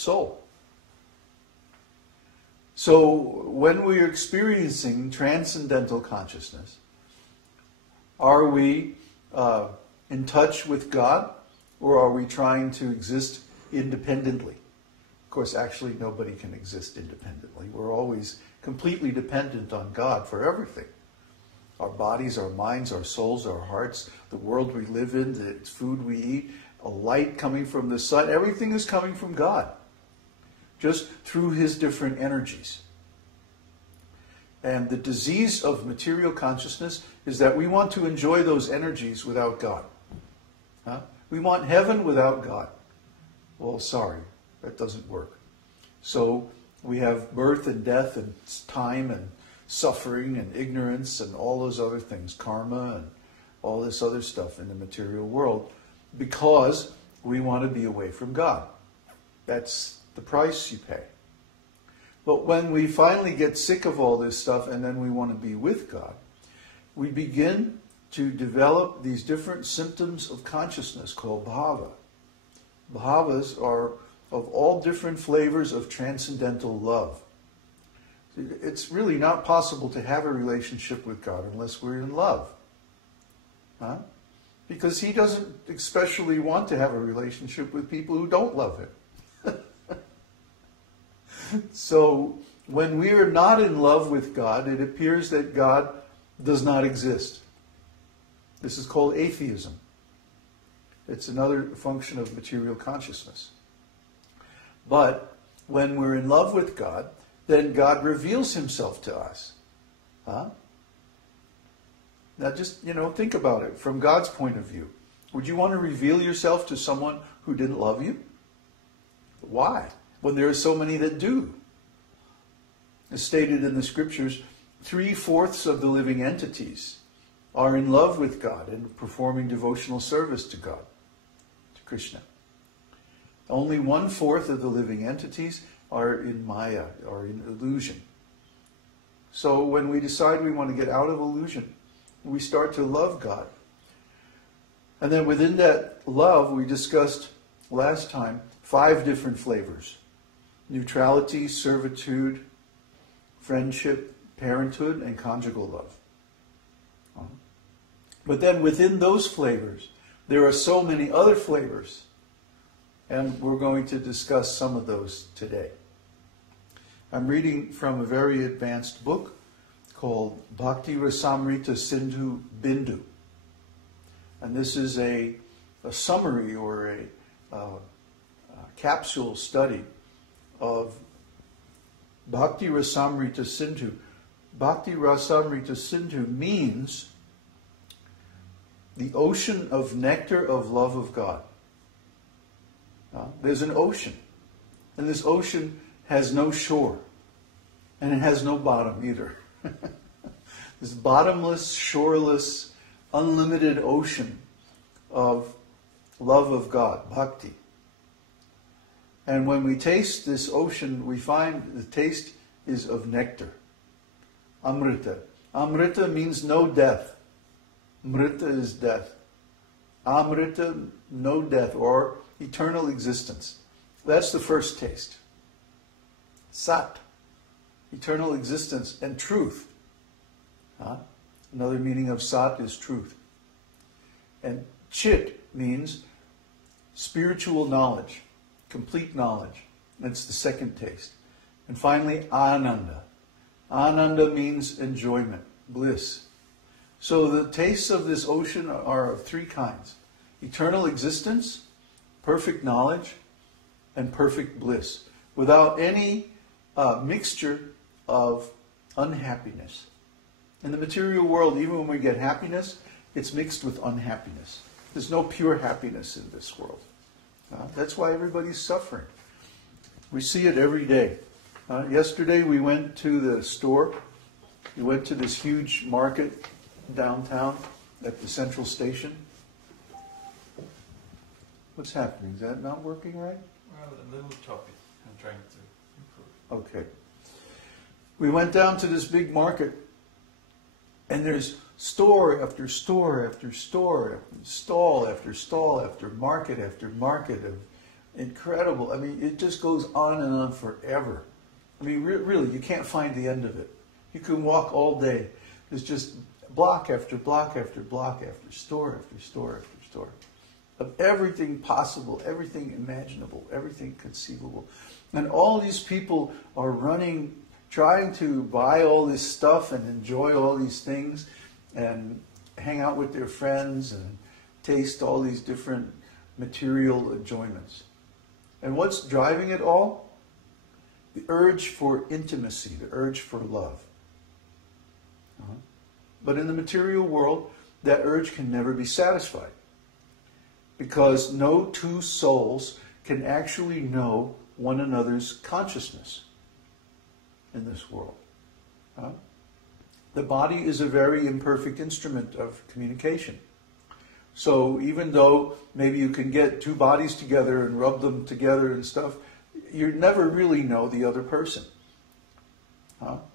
soul. So when we're experiencing transcendental consciousness, are we in touch with God, or are we trying to exist independently? Of course, actually nobody can exist independently. We're always completely dependent on God for everything. Our bodies, our minds, our souls, our hearts, the world we live in, the food we eat, a light coming from the sun, everything is coming from God, just through His different energies. And the disease of material consciousness is that we want to enjoy those energies without God. Huh? We want heaven without God. Well, sorry, that doesn't work. So we have birth and death and time and suffering and ignorance and all those other things, karma and all this other stuff in the material world, because we want to be away from God. That's the price you pay. But when we finally get sick of all this stuff and then we want to be with God, we begin to develop these different symptoms of consciousness called bhava. Bhavas are of all different flavors of transcendental love. It's really not possible to have a relationship with God unless we're in love. Huh? Because He doesn't especially want to have a relationship with people who don't love Him. So when we are not in love with God, it appears that God does not exist. This is called atheism. It's another function of material consciousness. But when we're in love with God, then God reveals Himself to us. Huh? Now just, think about it from God's point of view. Would you want to reveal yourself to someone who didn't love you? Why? When there are so many that do. As stated in the scriptures, 3/4 of the living entities are in love with God and performing devotional service to God, to Krishna. Only 1/4 of the living entities are in Maya, or in illusion. So when we decide we want to get out of illusion, we start to love God. And then within that love, we discussed last time 5 different flavors: neutrality, servitude, friendship, parenthood, and conjugal love. But then within those flavors, there are so many other flavors. And we're going to discuss some of those today. I'm reading from a very advanced book called Bhakti Rasamrita Sindhu Bindu. And this is a summary or a capsule study of Bhakti Rasamrita Sindhu. Bhakti Rasamrita Sindhu means the ocean of nectar of love of God. There's an ocean, and this ocean has no shore, and it has no bottom either. This bottomless, shoreless, unlimited ocean of love of God, bhakti. And when we taste this ocean, we find the taste is of nectar, amrita. Amrita means no death. Mrita is death. Amrita, no death, or eternal existence. That's the first taste. Sat, eternal existence, and truth. Another meaning of sat is truth. And chit means spiritual knowledge, complete knowledge. That's the second taste. And finally, ananda. Ananda means enjoyment, bliss. So the tastes of this ocean are of 3 kinds: eternal existence, perfect knowledge, and perfect bliss, without any mixture of unhappiness. In the material world, even when we get happiness, it's mixed with unhappiness. There's no pure happiness in this world. That's why everybody's suffering. We see it every day. Yesterday we went to the store. We went to this huge market downtown at the central station. What's happening? Is that not working right? Well, a little choppy. I'm trying to improve. Okay. We went down to this big market, and there's store after store after store, stall after stall after market of incredible. I mean, it just goes on and on forever. I mean, really, you can't find the end of it. You can walk all day. There's just block after block after block after store after store after store of everything possible, everything imaginable, everything conceivable. And all these people are running, trying to buy all this stuff and enjoy all these things and hang out with their friends and taste all these different material enjoyments. And what's driving it all? The urge for intimacy, the urge for love. But in the material world, that urge can never be satisfied, because no two souls can actually know one another's consciousness in this world. The body is a very imperfect instrument of communication. So even though maybe you can get two bodies together and rub them together and stuff, you never really know the other person.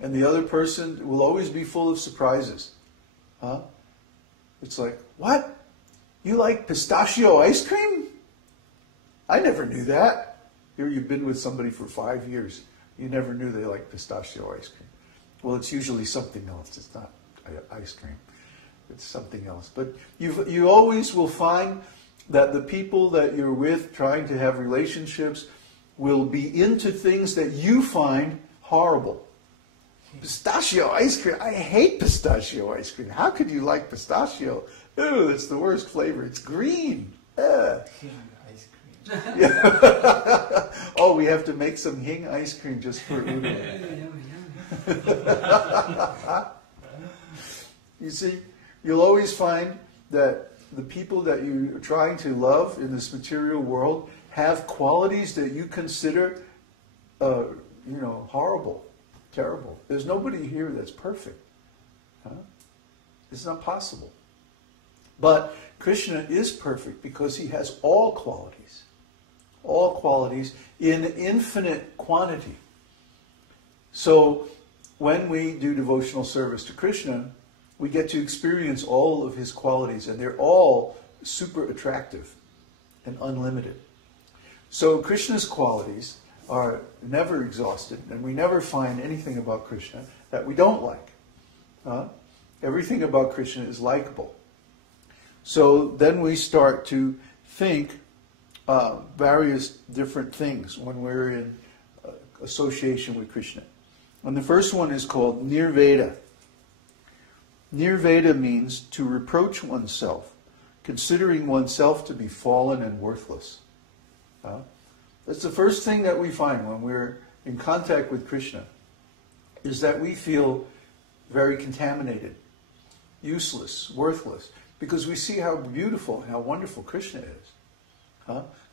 And the other person will always be full of surprises. It's like, what? You like pistachio ice cream? I never knew that. Here you've been with somebody for 5 years. You never knew they like pistachio ice cream. Well, it's usually something else. It's not ice cream. It's something else. But you always will find that the people that you're with trying to have relationships will be into things that you find horrible. Pistachio ice cream. I hate pistachio ice cream. How could you like pistachio? Ew, it's the worst flavor. It's green. Ice cream. Yeah. Oh, we have to make some hing ice cream just for Udo. You see, you'll always find that the people that you're trying to love in this material world have qualities that you consider, horrible, terrible. There's nobody here that's perfect. It's not possible. But Krishna is perfect because he has all qualities in infinite quantity. So when we do devotional service to Krishna, we get to experience all of his qualities, and they're all super attractive and unlimited. So Krishna's qualities are never exhausted, and we never find anything about Krishna that we don't like. Everything about Krishna is likable. So then we start to think various different things when we're in association with Krishna. And the first one is called nirveda. Nirveda means to reproach oneself, considering oneself to be fallen and worthless. That's the first thing that we find when we're in contact with Krishna, is that we feel very contaminated, useless, worthless, because we see how beautiful and how wonderful Krishna is.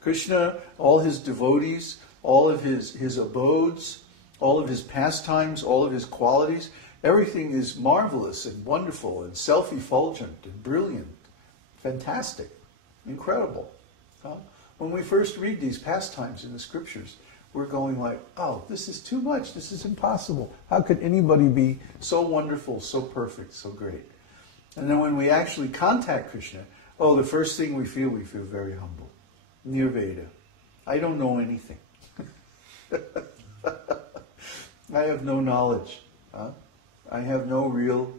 Krishna, all his devotees, all of his abodes, all of his pastimes, all of his qualities, everything is marvelous and wonderful and self-effulgent and brilliant, fantastic, incredible. When we first read these pastimes in the scriptures, we're going like, oh, this is too much, this is impossible. How could anybody be so wonderful, so perfect, so great? And then when we actually contact Krishna, the first thing we feel very humble. Nirveda. I don't know anything. I have no knowledge. I have no real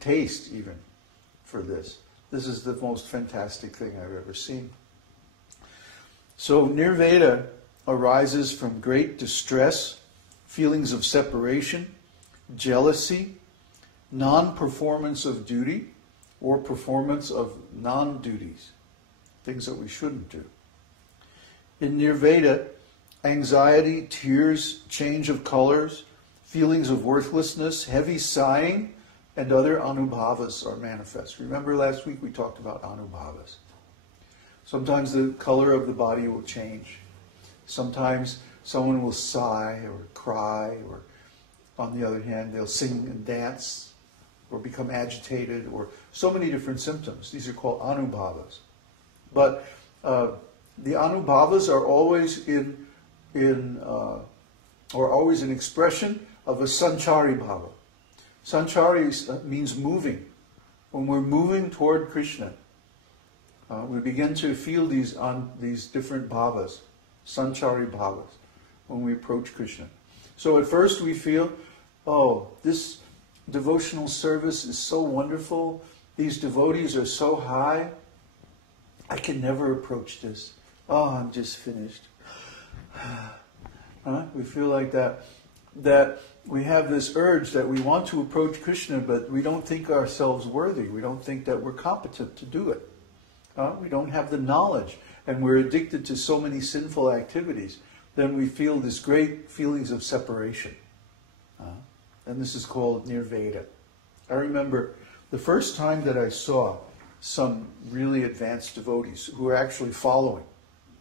taste even for this. This is the most fantastic thing I've ever seen. So nirveda arises from great distress, feelings of separation, jealousy, non-performance of duty, or performance of non-duties, things that we shouldn't do. In nirveda, anxiety, tears, change of colors, feelings of worthlessness, heavy sighing, and other anubhavas are manifest. Remember last week we talked about anubhavas. Sometimes the color of the body will change. Sometimes someone will sigh or cry, or on the other hand, they'll sing and dance, or become agitated, or so many different symptoms. These are called anubhavas. But the anubhavas are always always an expression of a sanchari bhava. Sanchari means moving. When we're moving toward Krishna, We begin to feel these different bhavas, sanchari bhavas, when we approach Krishna. So at first we feel, oh, this devotional service is so wonderful. These devotees are so high. I can never approach this. Oh, I'm just finished. We feel like that we have this urge that we want to approach Krishna, but we don't think ourselves worthy. We don't think that we're competent to do it. We don't have the knowledge, and we're addicted to so many sinful activities. Then we feel this great feelings of separation. And this is called nirveda. I remember the first time that I saw some really advanced devotees who were actually following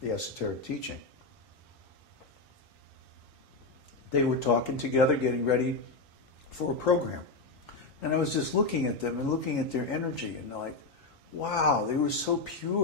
the esoteric teaching. They were talking together, getting ready for a program. And I was just looking at them and looking at their energy and like, wow, they were so pure.